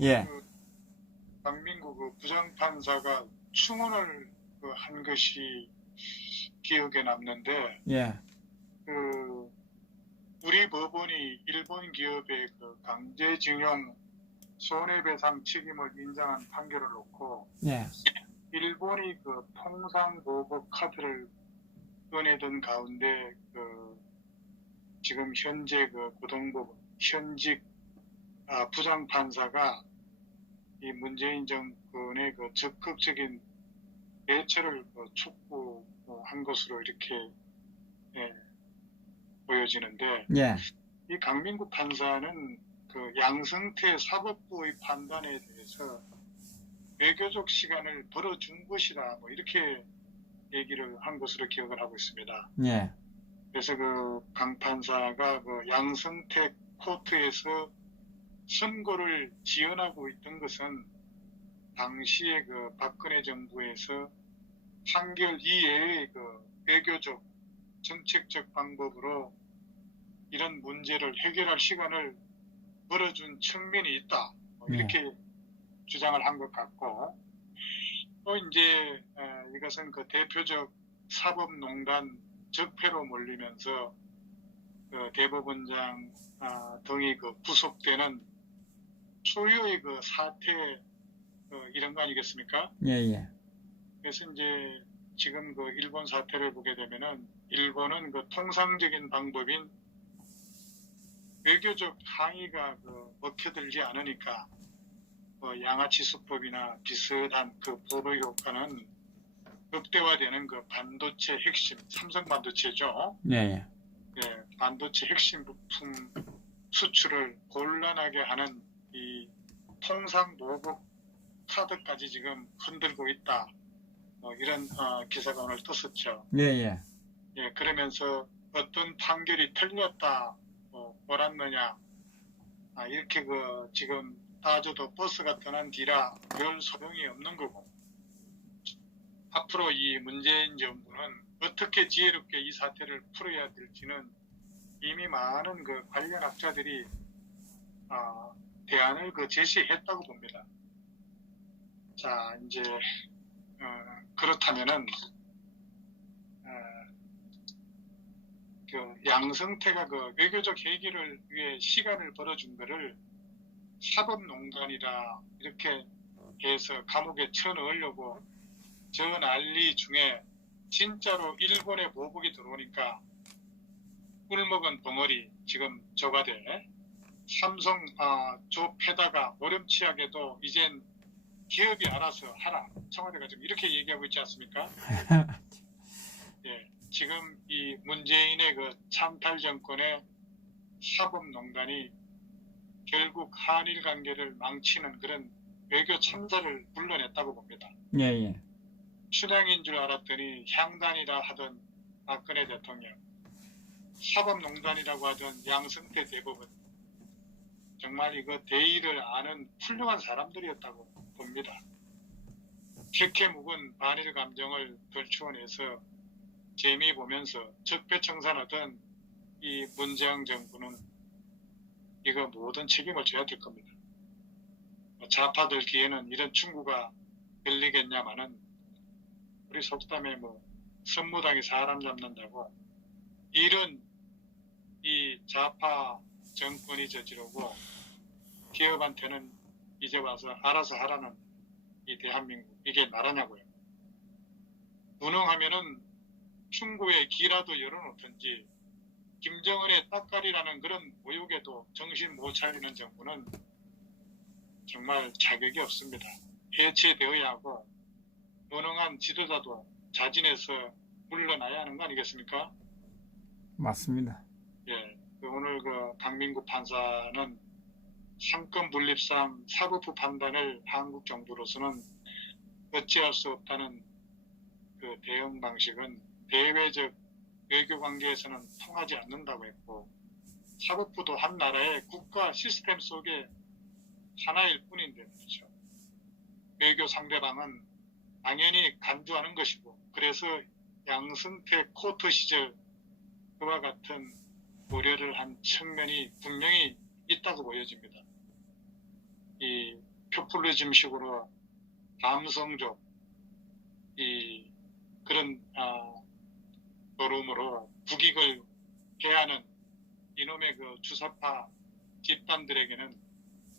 예, 그 강민구 그 부장판사가 충원을 한 것이 기억에 남는데, 예, 그 우리 법원이 일본 기업의 그 강제징용 손해배상 책임을 인정한 판결을 놓고 예, 일본이 그 통상보복 카드를 꺼내던 가운데 지금 현재 그 고등법원 현직 부장판사가 이 문재인 정권의 그 적극적인 대처를 촉구한 것으로 이렇게 예, 보여지는데, 예, 이 강민구 판사는 그 양승태 사법부의 판단에 대해서 외교적 시간을 벌어준 것이다, 뭐 이렇게 얘기를 한 것으로 기억을 하고 있습니다. 예, 그래서 그 강 판사가 그 양승태 코트에서 선고를 지연하고 있던 것은 당시에 그 박근혜 정부에서 판결 이외의 그 외교적 정책적 방법으로 이런 문제를 해결할 시간을 벌어준 측면이 있다, 뭐 예, 이렇게 주장을 한 것 같고, 또 이제 이것은 그 대표적 사법농단 적폐로 몰리면서 그 대법원장 등이 그 구속되는 초유의 그 사태, 이런 거 아니겠습니까? 예, 예, 그래서 이제 지금 그 일본 사태를 보게 되면은 일본은 그 통상적인 방법인 외교적 항의가 먹혀들지 않으니까 양아치 수법이나 비슷한 그 보복 효과는 극대화되는 그 반도체 핵심, 삼성 반도체죠. 예, 예, 예, 반도체 핵심 부품 수출을 곤란하게 하는 이 통상 보복 카드까지 지금 흔들고 있다. 이런 기사가 오늘 떴었죠. 예, 예, 예, 그러면서 어떤 판결이 틀렸다, 옳았느냐, 이렇게 지금 따져도 버스가 떠난 뒤라 별 소용이 없는 거고, 앞으로 이 문재인 정부는 어떻게 지혜롭게 이 사태를 풀어야 될지는 이미 많은 그 관련 학자들이 대안을 제시했다고 봅니다. 자, 이제 그렇다면은 어, 양승태가 그 외교적 해결을 위해 시간을 벌어준 거를 사법농단이라 이렇게 해서 감옥에 쳐넣으려고 저 난리 중에 진짜로 일본의 보복이 들어오니까 꿀먹은 벙어리 지금 저가돼 삼성 조패다가 모렴치하게도 이젠 기업이 알아서 하라, 청와대가 지금 이렇게 얘기하고 있지 않습니까? 예, 지금 이 문재인의 그 찬탈 정권의 사법농단이 결국 한일 관계를 망치는 그런 외교 참사를 불러냈다고 봅니다. 예, 예, 춘향인 줄 알았더니 향단이라 하던 박근혜 대통령, 사법농단이라고 하던 양승태 대법원, 정말 이거 대의를 아는 훌륭한 사람들이었다고 봅니다. 캐캐 묵은 반일 감정을 덜추어내서 재미 보면서 적폐청산하던 이 문재인 정부는 이거 모든 책임을 져야 될 겁니다. 좌파들 귀에는 이런 충고가 들리겠냐마는 우리 속담에 선무당이 사람 잡는다고 이런 이 좌파 정권이 저지르고 기업한테는 이제 와서 알아서 하라는 이 대한민국, 이게 나라냐고요. 무능하면은 충고의 기라도 열어놓든지 김정은의 따까리라는 그런 모욕에도 정신 못 차리는 정부는 정말 자격이 없습니다. 해체되어야 하고 무능한 지도자도 자진해서 물러나야 하는 거 아니겠습니까? 맞습니다. 예, 오늘 강민구 판사는 상권 분립상 사법부 판단을 한국 정부로서는 어찌할 수 없다는 그 대응 방식은 대외적 외교 관계에서는 통하지 않는다고 했고, 사법부도 한 나라의 국가 시스템 속에 하나일 뿐인데 그렇죠. 외교 상대방은 당연히 간주하는 것이고, 그래서 양승태 코트 시절 그와 같은 우려를 한 측면이 분명히 있다고 보여집니다. 이 포퓰리즘식으로 감성적 그런 어름으로 국익을 해하는 이놈의 그 주사파 집단들에게는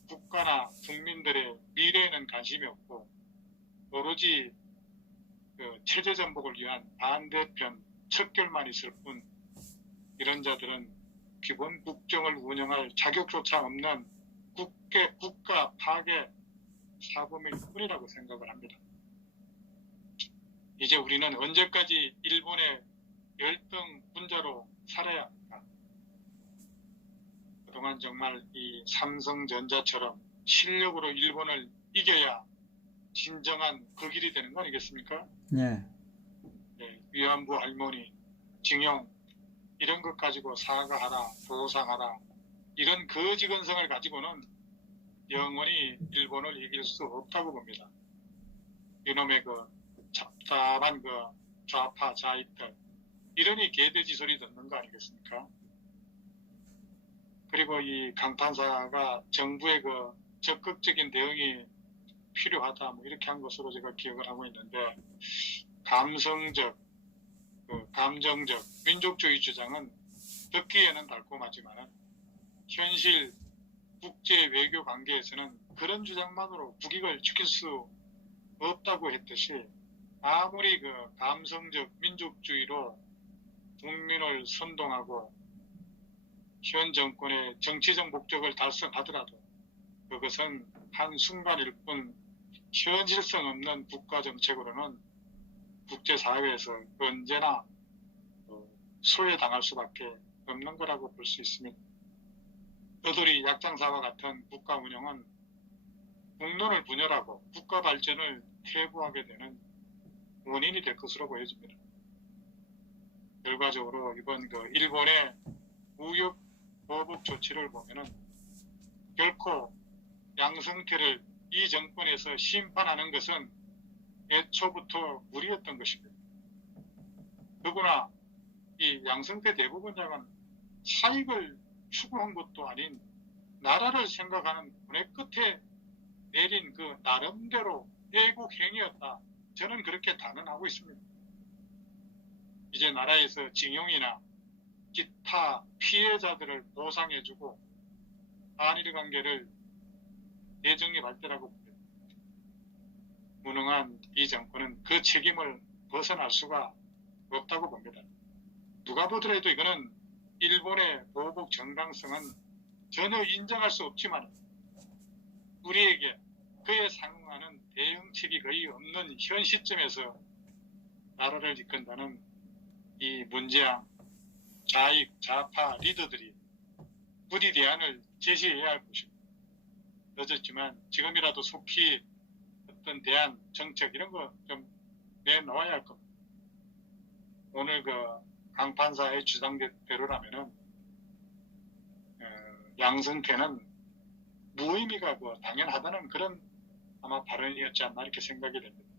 국가나 국민들의 미래에는 관심이 없고 오로지 그 체제 전복을 위한 반대편 척결만 있을 뿐 이런 자들은 기본 국정을 운영할 자격조차 없는 국가 파괴 사범일 뿐이라고 생각을 합니다. 이제 우리는 언제까지 일본의 열등 군자로 살아야 합니까? 그동안 정말 이 삼성전자처럼 실력으로 일본을 이겨야 진정한 그 길이 되는 거 아니겠습니까? 예. 네, 위안부 할머니, 징용 이런 것 가지고 사과하라, 보상하라 이런 거지건성을 가지고는 영원히 일본을 이길 수 없다고 봅니다. 이놈의 그 답답한 그 좌파 좌익들 이러니 개돼지 소리 듣는 거 아니겠습니까? 그리고 이 강판사가 정부의 그 적극적인 대응이 필요하다 뭐 이렇게 한 것으로 제가 기억을 하고 있는데 감성적, 감정적 민족주의 주장은 듣기에는 달콤하지만 현실 국제 외교 관계에서는 그런 주장만으로 국익을 지킬 수 없다고 했듯이 아무리 그 감성적 민족주의로 국민을 선동하고 현 정권의 정치적 목적을 달성하더라도 그것은 한순간일 뿐 현실성 없는 국가 정책으로는 국제사회에서 언제나 소외당할 수밖에 없는 거라고 볼 수 있습니다. 떠돌이 약장사와 같은 국가 운영은 국론을 분열하고 국가 발전을 퇴보하게 되는 원인이 될 것으로 보여집니다. 결과적으로 이번 그 일본의 무역 보복 조치를 보면은 결코 양승태를 이 정권에서 심판하는 것은 애초부터 무리였던 것입니다. 더구나 이 양승태 대부분장은 사익을 추구한 것도 아닌 나라를 생각하는 분의 끝에 내린 그 나름대로 애국 행위였다. 저는 그렇게 단언하고 있습니다. 이제 나라에서 징용이나 기타 피해자들을 보상해주고 한일 관계를 재정립할 때라고 봅니다. 무능한 이 정권은 그 책임을 벗어날 수가 없다고 봅니다. 누가 보더라도 이거는 일본의 보복 정당성은 전혀 인정할 수 없지만 우리에게 그에 상응하는 대응책이 거의 없는 현 시점에서 나라를 이끈다는 이 문제양 좌익 좌파 리더들이 부디 대안을 제시해야 할 것입니다. 늦었지만 지금이라도 속히 어떤 대안 정책 이런 거 좀 내놓아야 할 겁니다. 오늘 그 강판사의 주장대로라면은 양승태는 무의미하고 당연하다는 그런 아마 발언이었지 않나 이렇게 생각이 됩니다.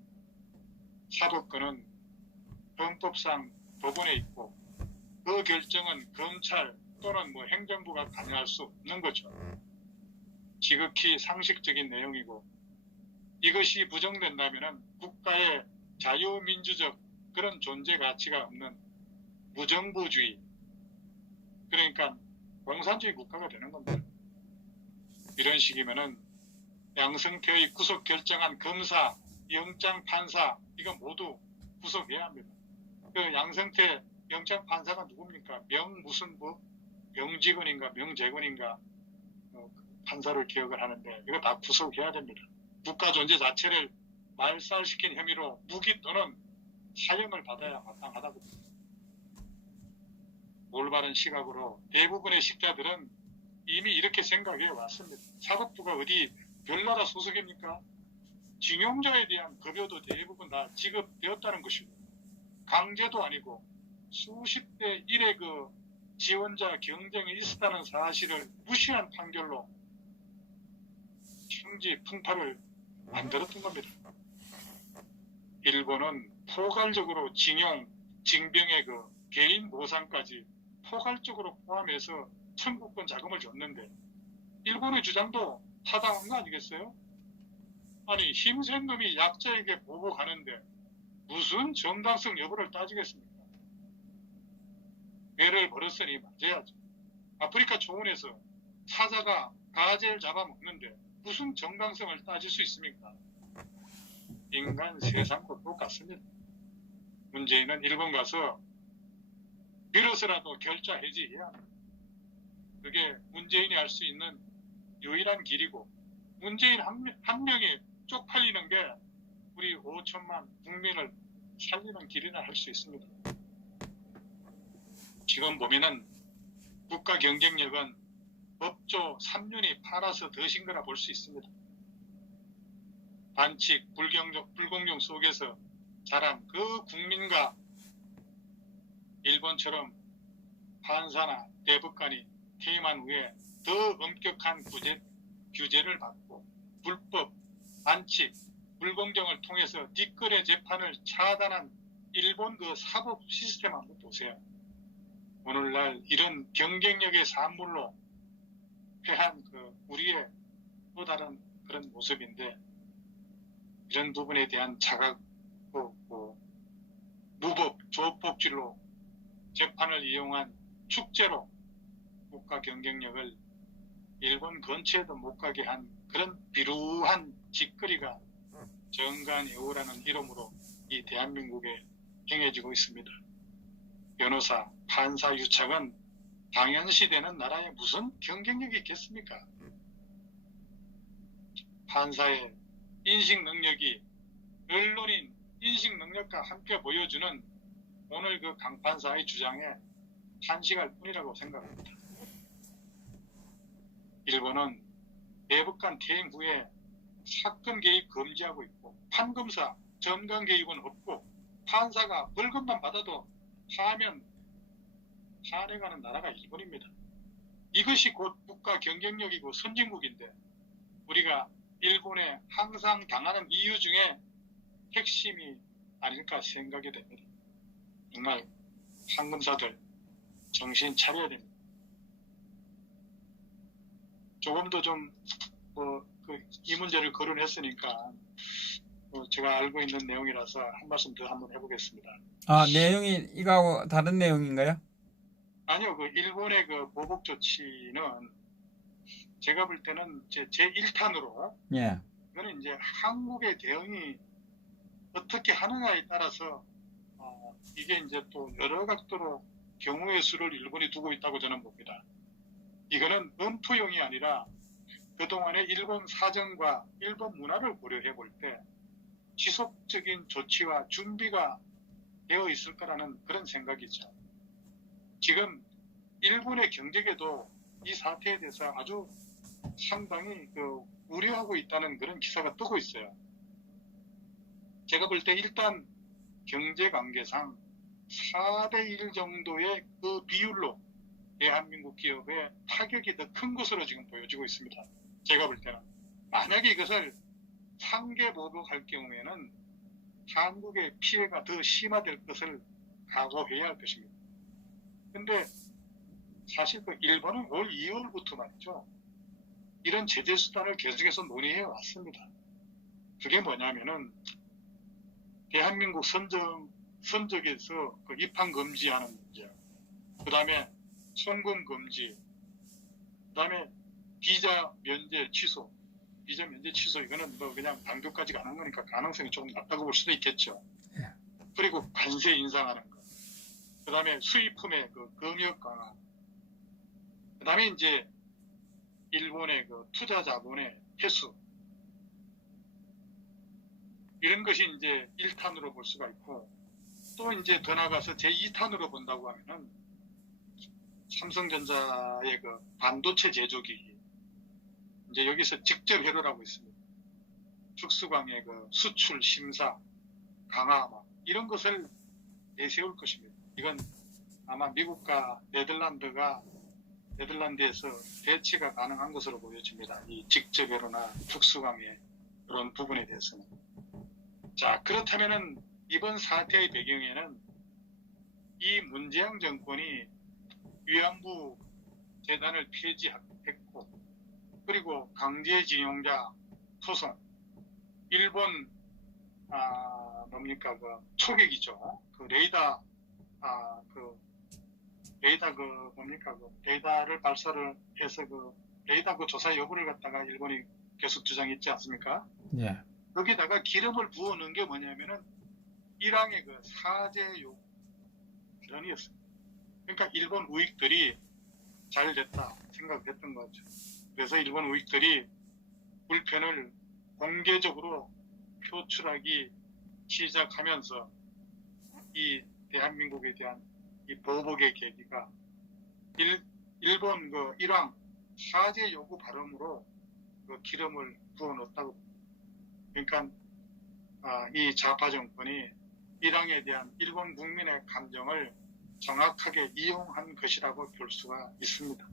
사법권은 헌법상 법원에 있고 그 결정은 검찰 또는 뭐 행정부가 관여할 수 없는 거죠. 지극히 상식적인 내용이고 이것이 부정된다면은 국가의 자유민주적 그런 존재 가치가 없는 무정부주의 그러니까 공산주의 국가가 되는 겁니다. 이런 식이면은 양승태의 구속 결정한 검사, 영장 판사 이거 모두 구속해야 합니다. 그 양승태 영장 판사가 누굽니까? 무슨 명직원인가 명재건인가 판사를 기억을 하는데 이거 다 구속해야 됩니다. 국가 존재 자체를 말살시킨 혐의로 무기 또는 사형을 받아야 마땅하다고 봅니다. 올바른 시각으로 대부분의 식자들은 이미 이렇게 생각해 왔습니다. 사법부가 어디 별나라 소속입니까? 징용자에 대한 급여도 대부분 다 지급되었다는 것입니다. 강제도 아니고 수십 대 1의 그 지원자 경쟁이 있었다는 사실을 무시한 판결로 형지 풍파를 만들었던 겁니다. 일본은 포괄적으로 징용, 징병의 그 개인 보상까지 포괄적으로 포함해서 청구권 자금을 줬는데 일본의 주장도 타당한 거 아니겠어요? 아니 힘센 놈이 약자에게 보복하는데 무슨 정당성 여부를 따지겠습니까? 죄를 벌었으니 맞아야죠. 아프리카 초원에서 사자가 가재를 잡아먹는데 무슨 정당성을 따질 수 있습니까? 인간 세상과 똑같습니다. 문재인은 일본 가서 빌어서라도 결자 해지해야 합니다. 그게 문재인이 할 수 있는 유일한 길이고, 문재인 한 명이 쪽팔리는 게 우리 5천만 국민을 살리는 길이라 할 수 있습니다. 지금 보면은 국가 경쟁력은 법조 3년이 팔아서 더신 거라 볼 수 있습니다. 반칙, 불공정 속에서 자란 그 국민과 일본처럼 판사나 대법관이 퇴임한 후에 더 엄격한 규제를 받고 불법, 반칙, 불공정을 통해서 뒷거래 재판을 차단한 일본 그 사법 시스템 한번 보세요. 오늘날 이런 경쟁력의 산물로 패한 그 우리의 또 다른 그런 모습인데, 이런 부분에 대한 자각도 무법, 조폭질로 재판을 이용한 축제로 국가 경쟁력을 일본 근처에도 못 가게 한 그런 비루한 짓거리가 정관예우라는 이름으로 이 대한민국에 행해지고 있습니다. 변호사, 판사 유착은 당연시되는 나라에 무슨 경쟁력이 있겠습니까? 판사의 인식 능력이 언론인 인식 능력과 함께 보여주는 오늘 그 강판사의 주장에 한식할 뿐이라고 생각합니다. 일본은 대법관 퇴임 후에 사건 개입 금지하고 있고, 판검사 전관 개입은 없고, 판사가 벌금만 받아도 하면 탄핵하는 나라가 일본입니다. 이것이 곧 국가 경쟁력이고 선진국인데, 우리가 일본에 항상 당하는 이유 중에 핵심이 아닐까 생각이 됩니다. 정말 판검사들 정신 차려야 됩니다. 조금 더 좀 이 문제를 거론했으니까 제가 알고 있는 내용이라서 한 말씀 더 한번 해보겠습니다. 아, 내용이 이거하고 다른 내용인가요? 아니요, 그 일본의 그 보복 조치는 제가 볼 때는 제 1탄으로 예. 이거는 이제 한국의 대응이 어떻게 하느냐에 따라서 이게 이제 또 여러 각도로 경우의 수를 일본이 두고 있다고 저는 봅니다. 이거는 엄투용이 아니라 그동안의 일본 사정과 일본 문화를 고려해 볼 때 지속적인 조치와 준비가 되어 있을 거라는 그런 생각이죠. 지금 일본의 경제계도 이 사태에 대해서 아주 상당히 우려하고 있다는 그런 기사가 뜨고 있어요. 제가 볼 때 일단 경제 관계상 4대1 정도의 그 비율로 대한민국 기업의 타격이 더 큰 것으로 지금 보여지고 있습니다. 제가 볼 때는 만약에 이것을 상계 보복할 경우에는 한국의 피해가 더 심화될 것을 각오해야 할 것입니다. 근데 사실 그 일본은 올 2월부터 말이죠, 이런 제재 수단을 계속해서 논의해 왔습니다. 그게 뭐냐면은 대한민국 선적에서 그 입항 금지하는 문제, 그 다음에 송금 금지, 그 다음에 비자 면제 취소. 비자 면제 취소, 이거는 뭐 그냥 당교까지 가는 거니까 가능성이 조금 낮다고 볼 수도 있겠죠. 그리고 관세 인상하는 거, 그 다음에 수입품의 그 검역 강화, 그 다음에 이제 일본의 그 투자 자본의 회수, 이런 것이 이제 1탄으로 볼 수가 있고, 또 이제 더 나가서 제2탄으로 본다고 하면은 삼성전자의 그 반도체 제조기, 이제 여기서 직접 회로라고 있습니다. 특수광의 그 수출 심사 강화, 이런 것을 내세울 것입니다. 이건 아마 미국과 네덜란드에서 대치가 가능한 것으로 보여집니다. 이 직접 회로나 특수광의 그런 부분에 대해서는. 자, 그렇다면은 이번 사태의 배경에는 이 문재인 정권이 위안부 재단을 폐지했고, 그리고 강제징용자 소송, 일본 뭡니까 그 초계기죠. 그 레이더 레이더 그 뭡니까 그 레이더를 발사를 해서 그 레이더 그 조사 여부를 갖다가 일본이 계속 주장했지 않습니까? 예. 여기다가 기름을 부어 넣은 게 뭐냐면은 이란의 그 사제 요런이었습니다. 그러니까 일본 우익들이 잘 됐다 생각했던 거죠. 그래서 일본 우익들이 불편을 공개적으로 표출하기 시작하면서 이 대한민국에 대한 이 보복의 계기가 일본 그 일왕 사제 요구 발음으로 그 기름을 부어 넣었다고. 그러니까 이 좌파 정권이 일왕에 대한 일본 국민의 감정을 정확하게 이용한 것이라고 볼 수가 있습니다.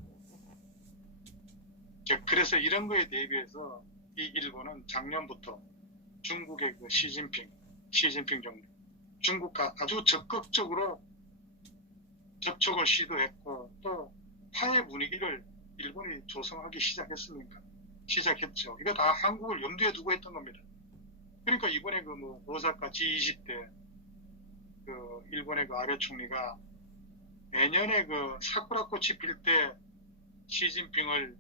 그래서 이런 거에 대비해서 이 일본은 작년부터 중국의 그 시진핑 정부, 중국과 아주 적극적으로 접촉을 시도했고 또 화해 분위기를 일본이 조성하기 시작했죠. 이거 다 한국을 염두에 두고 했던 겁니다. 그러니까 이번에 그 뭐 오사카 G20 때 그 일본의 그 아베 총리가 내년에 그 사쿠라꽃이 필 때 시진핑을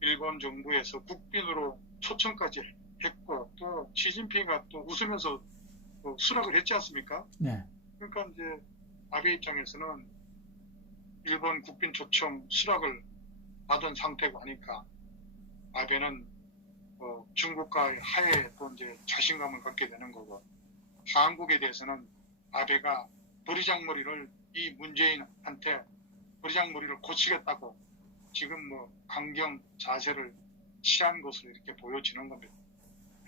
일본 정부에서 국빈으로 초청까지 했고 또 시진핑이 또 웃으면서 또 수락을 했지 않습니까? 네. 그러니까 이제 아베 입장에서는 일본 국빈 초청 수락을 받은 상태고 하니까 아베는 중국과의 하해에 또 이제 자신감을 갖게 되는 거고 한국에 대해서는 아베가 버리장머리를 이 문재인한테 버리장머리를 고치겠다고 지금 뭐 강경 자세를 취한 것으로 이렇게 보여지는 겁니다.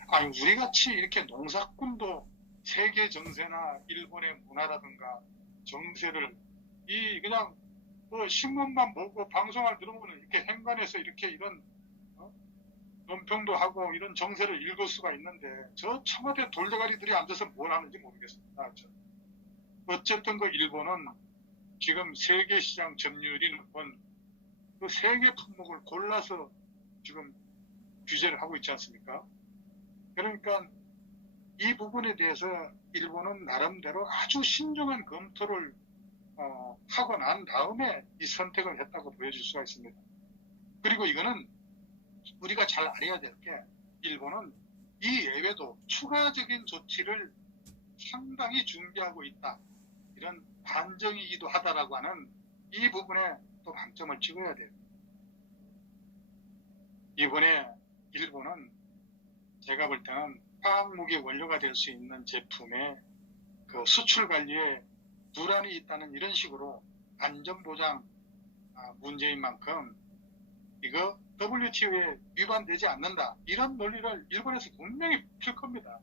아니 우리같이 이렇게 농사꾼도 세계 정세나 일본의 문화라든가 정세를 그냥 뭐 신문만 보고 방송을 들어보면 이렇게 행간에서 이렇게 이런 논평도 하고 이런 정세를 읽을 수가 있는데 저 청와대 돌대가리들이 앉아서 뭘 하는지 모르겠습니다. 어쨌든 그 일본은 지금 세계시장 점유율이 높은 그 세계 품목을 골라서 지금 규제를 하고 있지 않습니까? 그러니까 이 부분에 대해서 일본은 나름대로 아주 신중한 검토를 하고 난 다음에 이 선택을 했다고 보여줄 수가 있습니다. 그리고 이거는 우리가 잘 알아야 될 게 일본은 이 예외도 추가적인 조치를 상당히 준비하고 있다. 이런 반정이기도 하다라고 하는 이 부분에 또 방점을 찍어야 돼요. 이번에 일본은 제가 볼 때는 화학무기 원료가 될 수 있는 제품의 그 수출 관리에 불안이 있다는 이런 식으로 안전보장 문제인 만큼 이거 WTO에 위반되지 않는다. 이런 논리를 일본에서 분명히 펼 겁니다.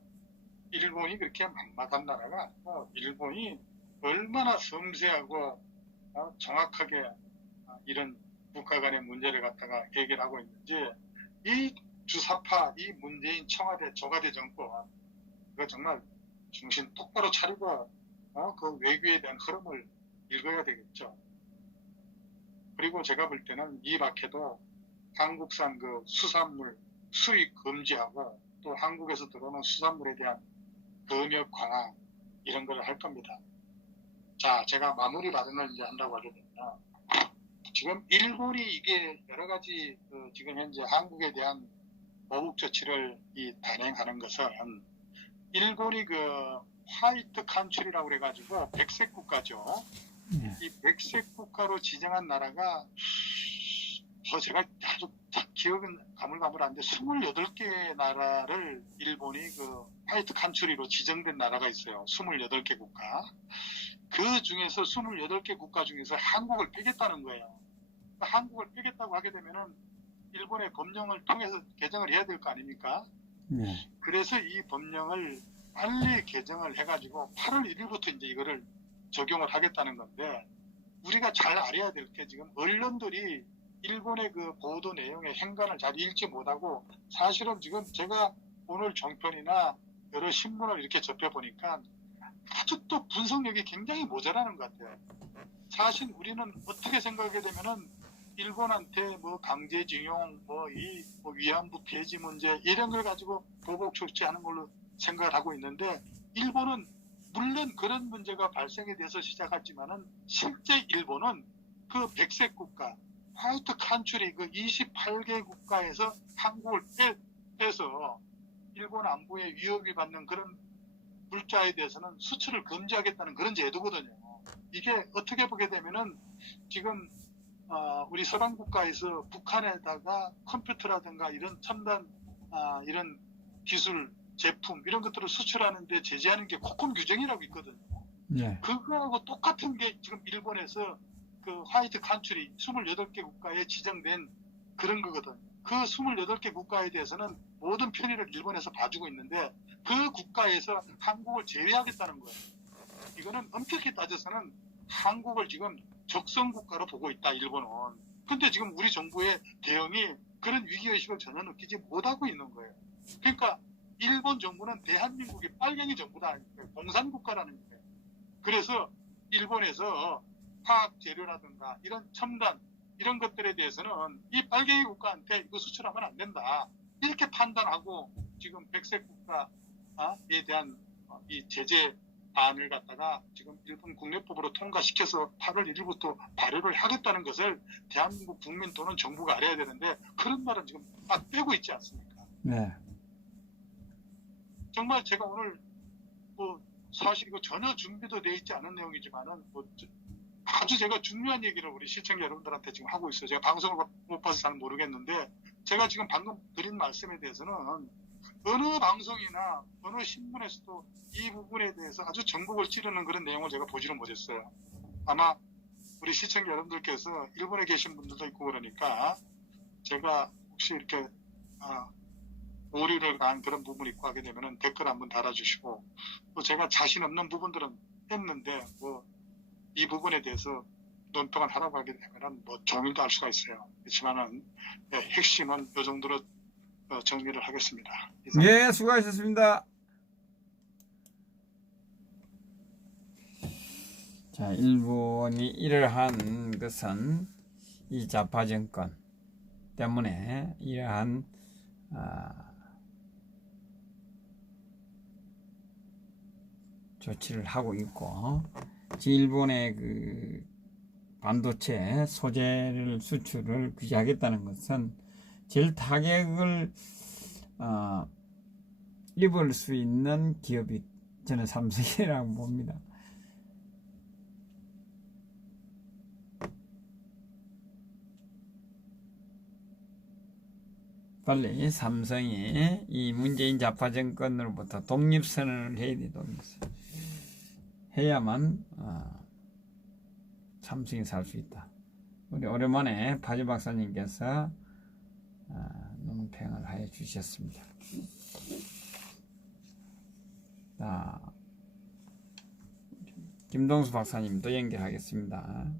일본이 그렇게 만만한 나라가 아니고 일본이 얼마나 섬세하고 정확하게 이런 국가 간의 문제를 갖다가 해결하고 있는지 이 주사파, 이 문재인 청와대 조가대 정권 그거 정말 정신 똑바로 차리고 그 외교에 대한 흐름을 읽어야 되겠죠. 그리고 제가 볼 때는 이 밖에도 한국산 그 수산물 수입 금지하고 또 한국에서 들어오는 수산물에 대한 검역 강화 이런 걸 할 겁니다. 자, 제가 마무리 발언을 이제 한다고 하게 되면 지금 일본이 이게 여러 가지 지금 현재 한국에 대한 보복 조치를 단행하는 것은 일본이 그 화이트 칸츄리라고 그래가지고 백색 국가죠. 이 백색 국가로 지정한 나라가 제가 아주 기억은 가물가물한데 28개 나라를 일본이 그 화이트 칸츄리로 지정된 나라가 있어요. 28개 국가. 그 중에서 28개 국가 중에서 한국을 빼겠다는 거예요. 한국을 빼겠다고 하게 되면은 일본의 법령을 통해서 개정을 해야 될 거 아닙니까? 그래서 이 법령을 빨리 개정을 해가지고 8월 1일부터 이제 이거를 적용을 하겠다는 건데 우리가 잘 알아야 될 게 지금 언론들이 일본의 그 보도 내용의 행간을 잘 읽지 못하고 사실은 지금 제가 오늘 종편이나 여러 신문을 이렇게 접해보니까 아주 또 분석력이 굉장히 모자라는 것 같아요. 사실 우리는 어떻게 생각하게 되면은 일본한테 뭐 강제징용, 뭐 위안부 폐지 문제 이런 걸 가지고 보복 조치하는 걸로 생각을 하고 있는데, 일본은 물론 그런 문제가 발생이 돼서 시작했지만은 실제 일본은 그 백색 국가, 화이트 칸츄리 그 28개 국가에서 한국을 빼서 일본 안보에 위협이 받는 그런 물자에 대해서는 수출을 금지하겠다는 그런 제도거든요. 이게 어떻게 보게 되면은 지금 우리 서방 국가에서 북한에다가 컴퓨터라든가 이런 첨단 이런 기술 제품 이런 것들을 수출하는데 제재하는 게 코콤 규정이라고 있거든요. 네. 그거하고 똑같은 게 지금 일본에서 그 화이트 칸츄리 28개 국가에 지정된 그런 거거든요. 그 28개 국가에 대해서는 모든 편의를 일본에서 봐주고 있는데 그 국가에서 한국을 제외하겠다는 거예요. 이거는 엄격히 따져서는 한국을 지금 적성 국가로 보고 있다, 일본은. 근데 지금 우리 정부의 대응이 그런 위기의식을 전혀 느끼지 못하고 있는 거예요. 그러니까 일본 정부는 대한민국이 빨갱이 정부다, 공산국가라는 거예요. 그래서 일본에서 화학 재료라든가 이런 첨단 이런 것들에 대해서는 이 빨갱이 국가한테 이거 수출하면 안 된다, 이렇게 판단하고 지금 백색 국가에 대한 이 제재안을 갖다가 지금 일본 국내법으로 통과시켜서 8월 1일부터 발효를 하겠다는 것을 대한민국 국민 또는 정부가 알아야 되는데, 그런 말은 지금 딱 빼고 있지 않습니까? 네. 정말 제가 오늘 사실 이거 전혀 준비도 돼 있지 않은 내용이지만은 아주 제가 중요한 얘기를 우리 시청자 여러분들한테 지금 하고 있어요. 제가 방송을 못 봐서 잘 모르겠는데, 제가 지금 방금 드린 말씀에 대해서는 어느 방송이나 어느 신문에서도 이 부분에 대해서 아주 전국을 찌르는 그런 내용을 제가 보지는 못했어요. 아마 우리 시청자 여러분들께서 일본에 계신 분들도 있고 그러니까 제가 혹시 이렇게 오류를 한 그런 부분이 있고 하게 되면은 댓글 한번 달아주시고, 또 제가 자신 없는 부분들은 했는데 이 부분에 대해서 논평을 하라고 하게 되면은 종일도 할 수가 있어요. 그렇지만은 핵심은 이 정도로 정리를 하겠습니다. 예, 수고하셨습니다. 자, 일본이 이러한 것은 이 좌파 정권 때문에 이러한 조치를 하고 있고, 일본의 그 반도체 소재를 수출을 규제하겠다는 것은 제일 타격을 입을 수 있는 기업이 저는 삼성이라고 봅니다. 빨리 삼성이 이 문재인 좌파 정권으로부터 독립선언을 해야 돼. 독립선 해야만 삼성이 살 수 있다. 우리 오랜만에 파주 박사님께서 논평을 해 주셨습니다. 자, 김동수 박사님도 연결하겠습니다.